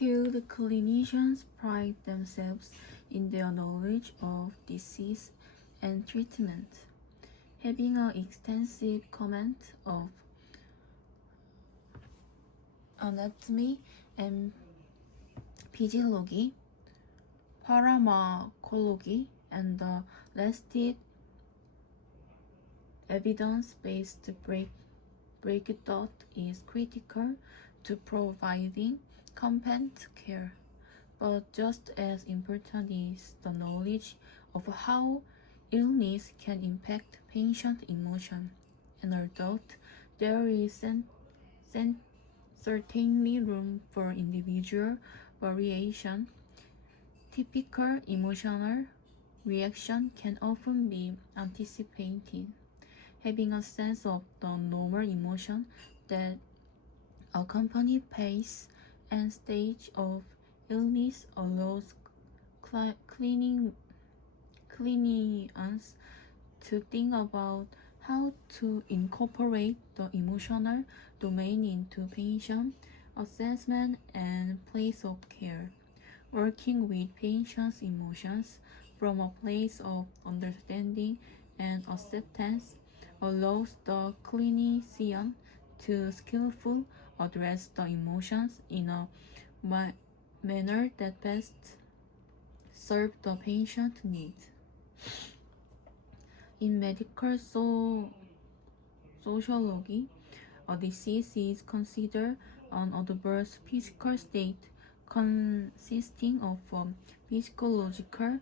Skilled clinicians pride themselves in their knowledge of disease and treatment, having an extensive command of anatomy and physiology, pharmacology, and the lasted evidence-based breakthrough is critical to providing competent care. But just as important is the knowledge of how illness can impact patient emotion. And although there is certainly room for individual variation, typical emotional reaction can often be anticipated. Having a sense of the normal emotion that accompany pace and stage of illness allows clinicians to think about how to incorporate the emotional domain into patient assessment and place of care. Working with patients' emotions from a place of understanding and acceptance allows the clinician to skillfully address the emotions in a manner that best serves the patient needs. In medical sociology, a disease is considered an adverse physical state consisting of physiological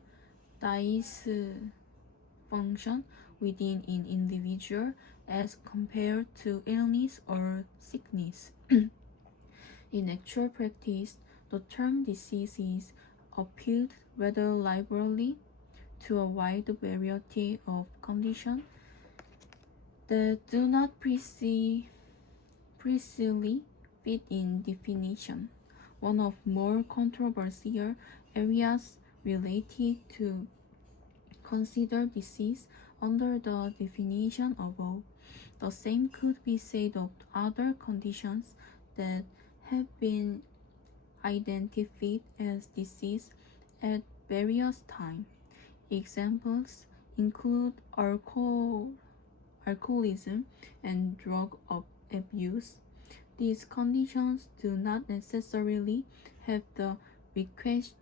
dysfunction within an individual as compared to illness or sickness. In actual practice, the term disease is applied rather liberally to a wide variety of conditions that do not precisely fit in definition. One of more controversial areas related to consider disease under the definition above. The same could be said of other conditions that have been identified as disease at various times. Examples include alcoholism and drug abuse. These conditions do not necessarily have the requisite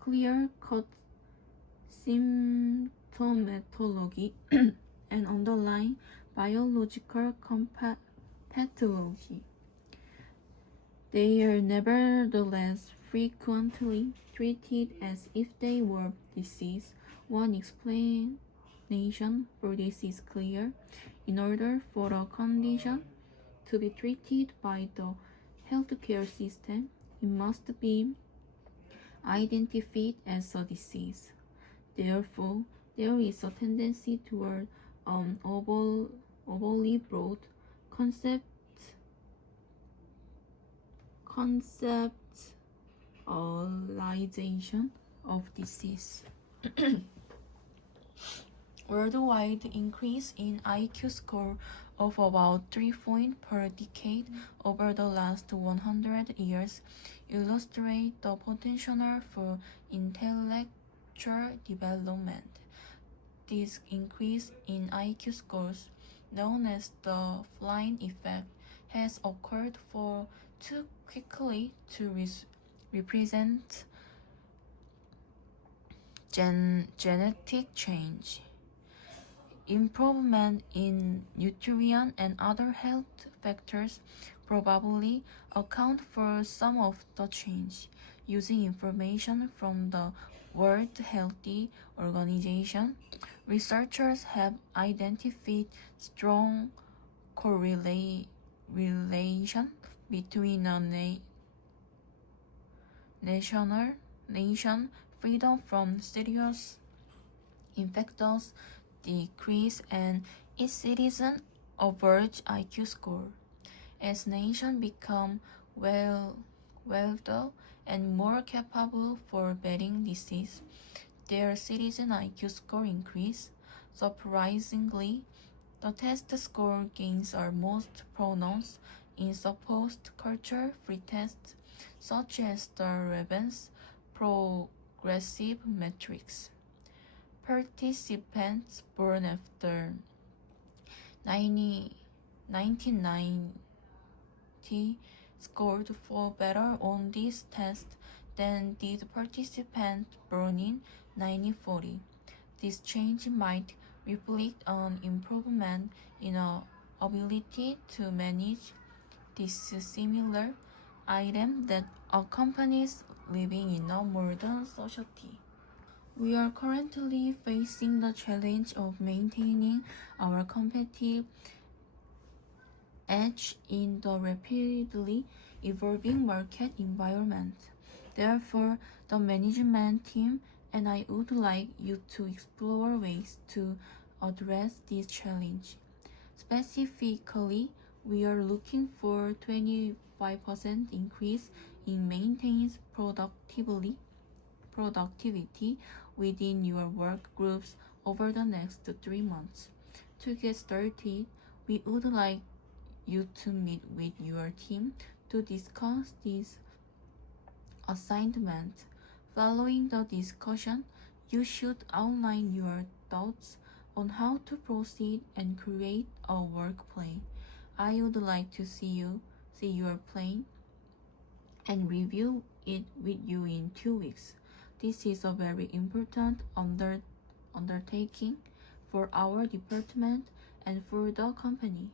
clear-cut symptomatology and underlying biological pathology. They are nevertheless frequently treated as if they were disease. One explanation for this is clear. In order for a condition to be treated by the healthcare system, it must be identified as a disease. Therefore, there is a tendency toward overly broad conceptualization of disease. Worldwide increase in IQ score of about 3 points per decade over the last 100 years illustrate the potential for intellectual development. This increase in IQ scores, known as the Flynn effect, has occurred for too quickly to represent genetic change. Improvement in nutrient and other health factors probably account for some of the change. Using information from the World Health Organization, researchers have identified strong correlation between a nation freedom from serious infectious decrease and its citizen average IQ score. As nations become wealthier and more capable for battling disease, their citizen IQ score increase. Surprisingly, the test score gains are most pronounced in supposed culture-free tests such as the Ravens Progressive Matrix. Participants born after 1990 scored far better on this test than did participants born in 1940. This change might reflect an improvement in our ability to manage this similar item that accompanies living in a modern society. We are currently facing the challenge of maintaining our competitive edge in the rapidly evolving market environment. Therefore, the management team and I would like you to explore ways to address this challenge. Specifically, we are looking for 25% increase in maintenance productivity within your work groups over the next 3 months. To get started, we would like you to meet with your team to discuss this assignment. Following the discussion, you should outline your thoughts on how to proceed and create a work plan. I would like to see your plan and review it with you in 2 weeks. This is a very important undertaking for our department and for the company.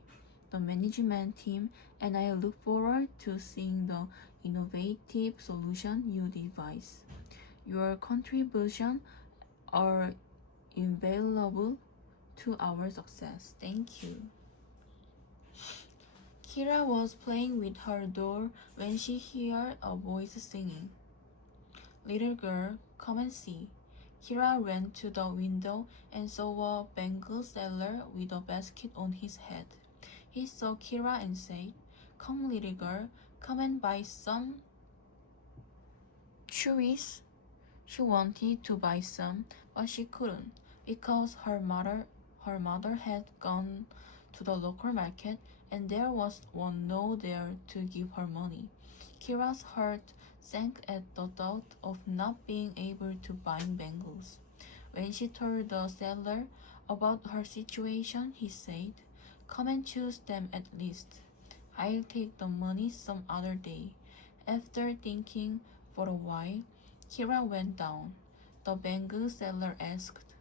The management team and I look forward to seeing the innovative solution you devise. Your contributions are invaluable to our success. Thank you. Kira was playing with her doll when she heard a voice singing. Little girl, come and see. Kira ran to the window and saw a bangle seller with a basket on his head. He saw Kira and said, "Come, little girl, come and buy some cherries." She wanted to buy some, but she couldn't because her mother had gone to the local market and there was no there to give her money. Kira's heart sank at the thought of not being able to buy bangles. When she told the seller about her situation, he said, "Come and choose them at least. I'll take the money some other day." After thinking for a while, Kira went down. The bangle seller asked,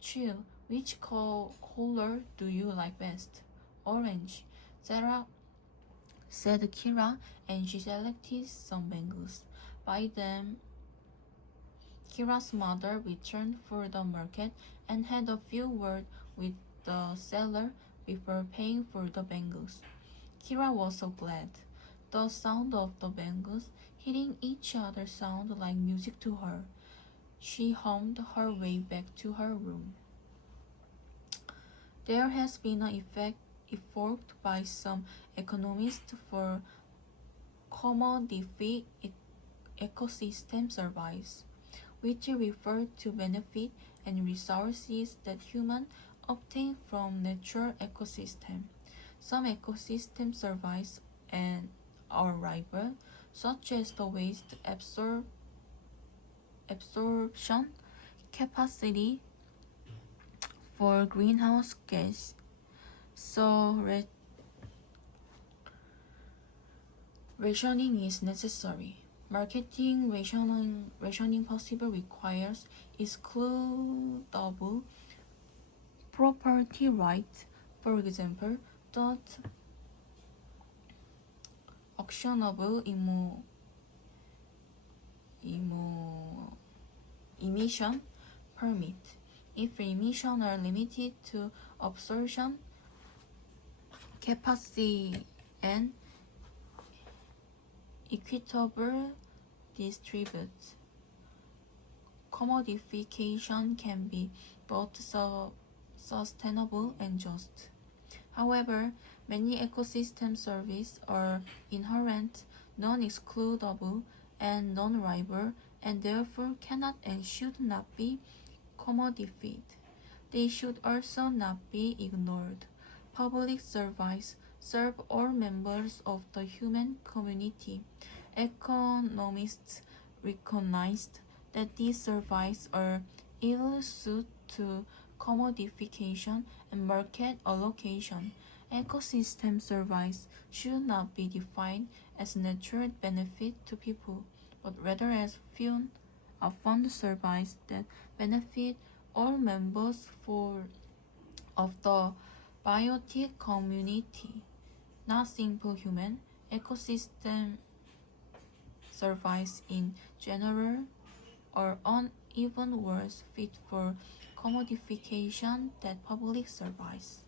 "Chill, which color do you like best?" "Orange," said Kira, and she selected some bangles. By then, Kira's mother returned for the market and had a few words with the seller before paying for the bangles. Kira was so glad. The sound of the bangles hitting each other sounded like music to her. She hummed her way back to her room. There has been an effort by some economists for commodity ecosystem service, which refer to benefit and resources that humans obtain from natural ecosystem. Some ecosystem service and are rival, such as the waste absorption capacity for greenhouse gas. So rationing is necessary. Marketing rationing possible requires excludable property rights. For example, the actionable emission permit. If emissions are limited to absorption capacity and equitable distribute, commodification can be both sustainable and just. However, many ecosystem services are inherent, non-excludable, and non-rival, and therefore cannot and should not be commodified. They should also not be ignored. Public service, serve all members of the human community. Economists recognized that these services are ill suited to commodification and market allocation. Ecosystem service should not be defined as natural benefit to people, but rather as fund service that benefit all members of the biotic community, not simple human. Ecosystem service in general or uneven worse fit for commodification than public service.